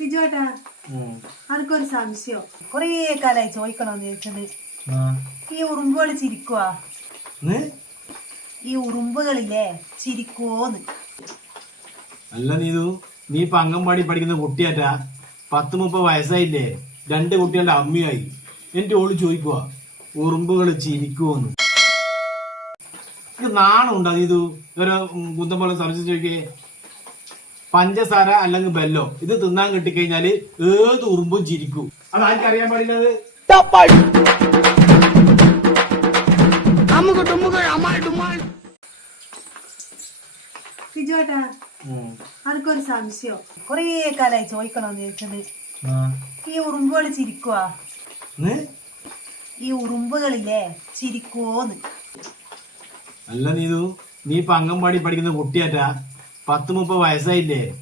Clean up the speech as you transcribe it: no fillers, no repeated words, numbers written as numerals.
ബിജുവേട്ടാ, അനക്കൊരു സംശയം കൊറേ കാലായി ചോദിക്കണോന്ന് ചോദിച്ചത്. ഈ ഉറുമ്പുകള് ചിരിക്കുവാ? ഈ ഉറുമ്പുകളില്ലേ ചിരിക്കുവോന്ന്? അല്ല നീതു, നീ ഇപ്പൊ അംഗൻവാടി പഠിക്കുന്ന കുട്ടിയാറ്റാ. 10-30 വയസ്സായില്ലേ, 2 കുട്ടികളുടെ അമ്മയായി. എന്റെ ഓള് ചോദിക്കുവാ ഉറുമ്പുകള് ചിരിക്കുവോന്ന്. നാണം ഉണ്ടോ നീതു? ഒരു കുന്തം പോലെ സംശയം ചോദിക്കേ. പഞ്ചസാര അല്ലെങ്കിൽ ബെല്ലോ ഇത് തിന്നാൻ കിട്ടിക്കഴിഞ്ഞാല് ഏത് ഉറുമ്പും ചിരിക്കും. അത് ആർക്കറിയാൻ പാടില്ലത്. ബിജുവേട്ടാ, അനക്കൊരു സംശയം കൊറേ കാലായി ചോദിക്കണോന്ന് ചോദിച്ചത്. ഈ ഉറുമ്പുകള് ചിരിക്കുവാ? ഈ ഉറുമ്പുകളില്ലേ ചിരിക്കുവോന്ന്? അല്ല നീതു, നീ ഇപ്പൊ അംഗൻവാടി പഠിക്കുന്ന കുട്ടിയാറ്റാ. 10-30 വയസ്സായില്ലേ,